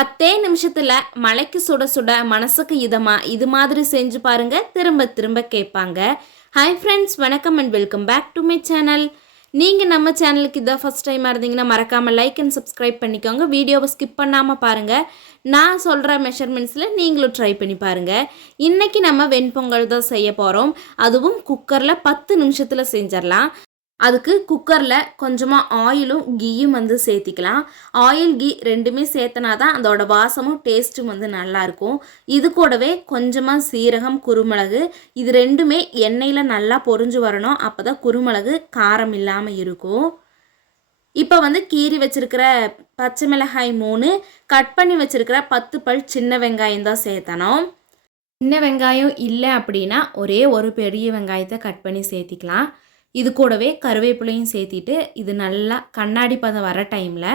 பத்தே நிமிஷத்தில் மலைக்கு சுட சுட மனசுக்கு இதமா இது மாதிரி செஞ்சு பாருங்க. திரும்ப திரும்ப கேட்பாங்க. ஹாய் ஃப்ரெண்ட்ஸ் வணக்கம் and welcome back to my channel நீங்கள் நம்ம சேனலுக்கு இதான் ஃபஸ்ட் டைமாக இருந்தீங்கன்னா மறக்காமல் லைக் அண்ட் சப்ஸ்கிரைப் பண்ணிக்கோங்க. வீடியோவை ஸ்கிப் பண்ணாமல் பாருங்கள் நான் சொல்கிற மெஷர்மெண்ட்ஸில் நீங்களும் ட்ரை பண்ணி பாருங்கள் இன்றைக்கி நம்ம வெண்பொங்கல் தான் செய்ய போகிறோம் அதுவும் குக்கரில் பத்து நிமிஷத்தில் செஞ்சிடலாம். அதுக்கு குக்கரில் கொஞ்சமாக ஆயிலும் கீயும் வந்து சேர்த்திக்கலாம். ஆயில் கீ ரெண்டுமே சேர்த்தனா தான் அதோட வாசமும் டேஸ்ட்டும் வந்து நல்லாயிருக்கும். இது கூடவே கொஞ்சமாக சீரகம் குருமிளகு இது ரெண்டுமே எண்ணெயில் நல்லா பொரிஞ்சு வரணும். அப்போ தான் குருமிளகு காரம் இல்லாமல் இருக்கும். இப்போ வந்து கீறி வச்சுருக்கிற பச்சை மிளகாய் மூணு கட் பண்ணி வச்சுருக்கிற பத்து பல் சின்ன வெங்காயம் தான் சேர்த்தணும். சின்ன வெங்காயம் இல்லை அப்படின்னா ஒரே ஒரு பெரிய வெங்காயத்தை கட் பண்ணி சேர்த்திக்கலாம். இது கூடவே கருவேப்பிலையும் சேர்த்திட்டு இது நல்லா கண்ணாடி பதம் வர டைமில்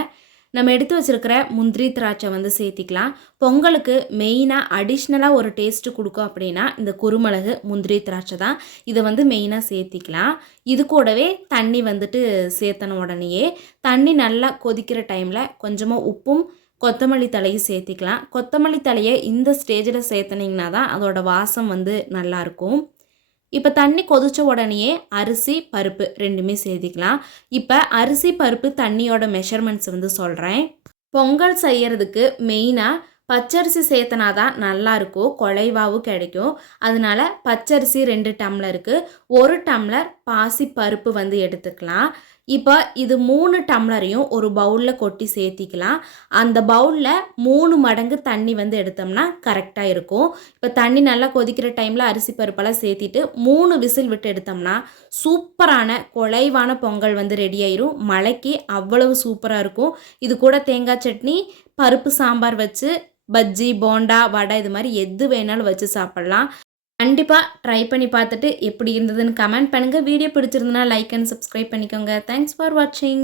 நம்ம எடுத்து வச்சிருக்கிற முந்திரி திராட்சை வந்து சேர்த்திக்கலாம். பொங்கலுக்கு மெயினாக அடிஷ்னலாக ஒரு டேஸ்ட்டு கொடுக்கும் அப்படின்னா இந்த குருமிளகு முந்திரி திராட்சை தான். இதை வந்து மெயினாக சேர்த்திக்கலாம். இது கூடவே தண்ணி வந்துட்டு சேர்த்தன உடனேயே தண்ணி நல்லா கொதிக்கிற டைமில் கொஞ்சமாக உப்பும் கொத்தமல்லி தலையும் சேர்த்திக்கலாம். கொத்தமல்லி தலையை இந்த ஸ்டேஜில் சேர்த்துனிங்கன்னா தான் அதோட வாசம் வந்து நல்லாயிருக்கும் இப்போ தண்ணி கொதிச்ச உடனேயே அரிசி பருப்பு ரெண்டுமே சேர்த்திக்கலாம். இப்போ அரிசி பருப்பு தண்ணியோட மெஷர்மெண்ட்ஸ் வந்து சொல்கிறேன் பொங்கல் செய்கிறதுக்கு மெயினாக பச்சரிசி சேர்த்தனா தான் நல்லாயிருக்கும் குழைவாகவும் கிடைக்கும். அதனால பச்சரிசி ரெண்டு டம்ளருக்கு ஒரு டம்ளர் பாசி பருப்பு வந்து எடுத்துக்கலாம். இப்போ இது மூணு டம்ளரையும் ஒரு பவுலில் கொட்டி சேர்த்திக்கலாம். அந்த பவுலில் மூணு மடங்கு தண்ணி வந்து எடுத்தோம்னா கரெக்டாக இருக்கும். இப்போ தண்ணி நல்லா கொதிக்கிற டைமில் அரிசி பருப்பெல்லாம் சேர்த்திட்டு மூணு விசில் விட்டு எடுத்தோம்னா சூப்பரான குலைவான பொங்கல் வந்து ரெடி ஆயிரும். மழைக்கு அவ்வளவு சூப்பராக இருக்கும். இது கூட தேங்காய் சட்னி பருப்பு சாம்பார் வச்சு பஜ்ஜி போண்டா வடை இது மாதிரி எது வேணாலும் வச்சு சாப்பிட்லாம். கண்டிப்பாக ட்ரை பண்ணி பார்த்துட்டு எப்படி இருந்ததுன்னு கமெண்ட் பண்ணுங்கள் வீடியோ பிடிச்சிருந்தனா லைக் அண்ட் சப்ஸ்கிரைப் பண்ணிக்கோங்க. தேங்க்ஸ் ஃபார் வாட்சிங்